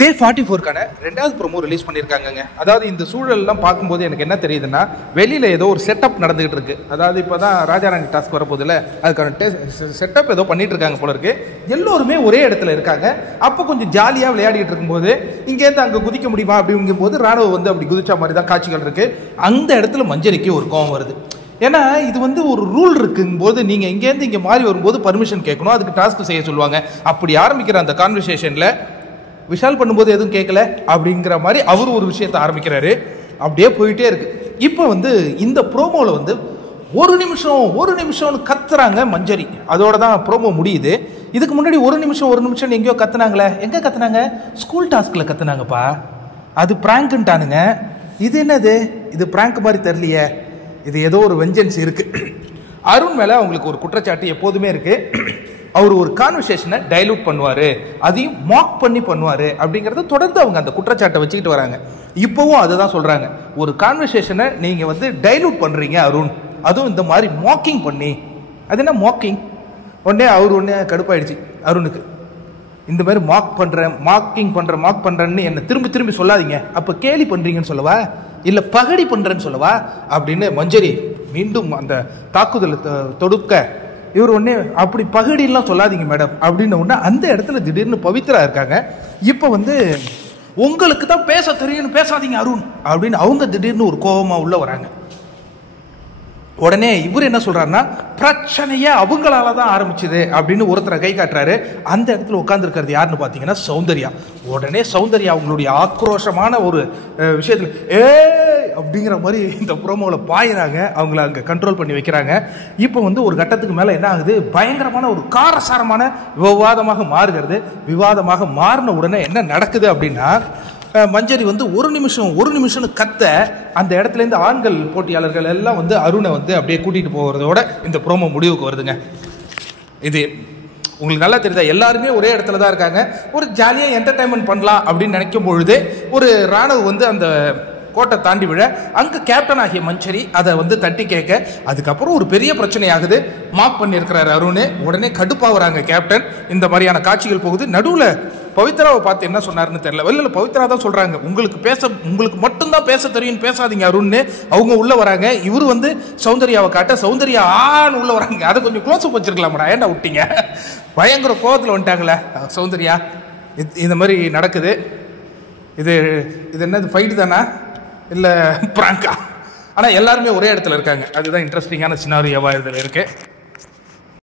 டே 44க்கான 2வது promo release பண்ணியிருக்காங்க. அதாவது இந்த சூழல்லாம் பார்க்கும்போது எனக்கு என்ன தெரியுதுன்னா, வெளியில் ஏதோ ஒரு செட்டப் நடந்துகிட்டு இருக்கு. அதாவது இப்போ தான் ராஜாராணி டாஸ்க் வரப்போதில்ல, அதுக்கான செட்டப் ஏதோ பண்ணிட்டு இருக்காங்க போல இருக்கு. எல்லோருமே ஒரே இடத்துல இருக்காங்க. அப்போ கொஞ்சம் ஜாலியாக விளையாடிட்டு இருக்கும்போது இங்கேருந்து அங்கே குதிக்க முடியுமா அப்படிங்கும் போது ராணுவம் வந்து அப்படி குதிச்சா மாதிரி தான் காட்சிகள் இருக்கு. அந்த இடத்துல மஞ்சரிக்கு ஒரு கோவம் வருது. ஏன்னா இது வந்து ஒரு ரூல் இருக்கும்போது நீங்கள் இங்கேருந்து இங்கே மாறி வரும்போது பர்மிஷன் கேட்கணும், அதுக்கு டாஸ்க் செய்ய சொல்லுவாங்க. அப்படி ஆரம்பிக்கிற அந்த கான்வர்சேஷனில் விஷால் பண்ணும்போது எதுவும் கேட்கல அப்படிங்கிற மாதிரி அவர் ஒரு விஷயத்தை ஆரம்பிக்கிறாரு. அப்படியே போயிட்டே இருக்கு. இப்போ வந்து இந்த ப்ரோமோவில் வந்து ஒரு நிமிஷம்னு கத்துறாங்க மஞ்சரி. அதோட தான் ப்ரோமோ முடியுது. இதுக்கு முன்னாடி ஒரு நிமிஷம் எங்கேயோ கத்துனாங்களே, எங்கே கத்துனாங்க? ஸ்கூல் டாஸ்கில் கத்துனாங்கப்பா. அது பிராங்க்ன்ட்டானுங்க. இது என்னது? இது பிராங்க் மாதிரி தெரியலையே, இது ஏதோ ஒரு வெஞ்சன்ஸ் இருக்கு. அருண் மேலே அவங்களுக்கு ஒரு குற்றச்சாட்டு எப்போதுமே இருக்கு. அவர் ஒரு கான்வர்சேஷனை டைலூட் பண்ணுவார், அதையும் மாக் பண்ணி பண்ணுவார் அப்படிங்கிறத தொடர்ந்து அவங்க அந்த குற்றச்சாட்டை வச்சுக்கிட்டு வராங்க. இப்போவும் அதுதான் சொல்கிறாங்க, ஒரு கான்வர்சேஷனை நீங்கள் வந்து டைலூட் பண்ணுறீங்க அருண், அதுவும் இந்த மாதிரி மாக்கிங் பண்ணி. அது என்ன மாக்கிங்? உடனே கடுப்பாயிடுச்சு அருணுக்கு. இந்த மாதிரி மாக் பண்ணுறேன்னு என்னை திரும்பி சொல்லாதீங்க. அப்போ கேலி பண்ணுறீங்கன்னு சொல்லவா, இல்லை பகடி பண்ணுறேன்னு சொல்லவா அப்படின்னு மஞ்சரி மீண்டும் அந்த தாக்குதலை தொடுக்க, இவர் உடனே அப்படி பகடிலாம் சொல்லாதீங்க மேடம் அப்படின்னு உடனே அந்த இடத்துல திடீர்னு பவித்ரா இருக்காங்க. இப்போ வந்து உங்களுக்கு தான் பேச தெரியும்னு பேசாதீங்க அருண் அப்படின்னு அவங்க திடீர்னு ஒரு கோபமா உள்ள வராங்க. உடனே இவர் என்ன சொல்றாருன்னா, பிரச்சனையே அவங்களால தான் ஆரம்பிச்சது அப்படின்னு ஒருத்தரை கை காட்டுறாரு. அந்த இடத்துல உட்கார்ந்துருக்கிறது யாருன்னு பார்த்தீங்கன்னா சௌந்தர்யா. உடனே சௌந்தர்யா அவங்களுடைய ஆக்ரோஷமான ஒரு விஷயத்துல அப்படிங்கிற மாதிரி இந்த ப்ரோமோவில் பாயிறாங்க. அவங்கள அங்கே கண்ட்ரோல் பண்ணி வைக்கிறாங்க. இப்போ வந்து ஒரு கட்டத்துக்கு மேலே என்ன ஆகுது, பயங்கரமான ஒரு காரசாரமான விவாதமாக மாறுகிறது. விவாதமாக மாறின உடனே என்ன நடக்குது அப்படின்னா, மஞ்சரி வந்து ஒரு நிமிஷம்னு கத்த அந்த இடத்துலேருந்து ஆண்கள் போட்டியாளர்கள் எல்லாம் வந்து அருணை வந்து அப்படியே கூட்டிகிட்டு போகிறதோட இந்த ப்ரோமோ முடிவுக்கு வருதுங்க. இது உங்களுக்கு நல்லா தெரியுதா, எல்லாருமே ஒரே இடத்துல தான் இருக்காங்க. ஒரு ஜாலியாக என்டர்டைன்மெண்ட் பண்ணலாம் அப்படின்னு நினைக்கும் பொழுது ஒரு ராணுவம் வந்து அந்த கோட்டை தாண்டி விழ அங்கே கேப்டன் ஆகிய மஞ்சரி அதை வந்து தட்டி கேட்க, அதுக்கப்புறம் ஒரு பெரிய பிரச்சனை ஆகுது. மாக் பண்ணியிருக்கிறாரு அருண். உடனே கடுப்பாகிறாங்க கேப்டன். இந்த மாதிரியான காட்சிகள் போகுது. நடுவில் பவித்ராவை பார்த்து என்ன சொன்னாருன்னு தெரியல. வெளில பவித்ரா தான் சொல்றாங்க, உங்களுக்கு மட்டும்தான் பேச தெரியும், பேசாதீங்க அருண்னு. அவங்க உள்ள வராங்க. இவரு வந்து சௌந்தர்யாவை காட்ட, சௌந்தர்யா ஆன்னு உள்ள வராங்க. அதை கொஞ்சம் க்ளோஸ் அப் வச்சிருக்கலாம்டா, ஏன்டா விட்டீங்க? பயங்கர கோபத்தில் வந்துட்டாங்களே சௌந்தர்யா. இந்த மாதிரி நடக்குது. இது என்னது, ஃபைட் தானா இல்லை பிராங்கா? ஆனால் எல்லாருமே ஒரே இடத்துல இருக்காங்க. அதுதான் இன்ட்ரெஸ்டிங்கான சினாரியோவா இதில் இருக்கு.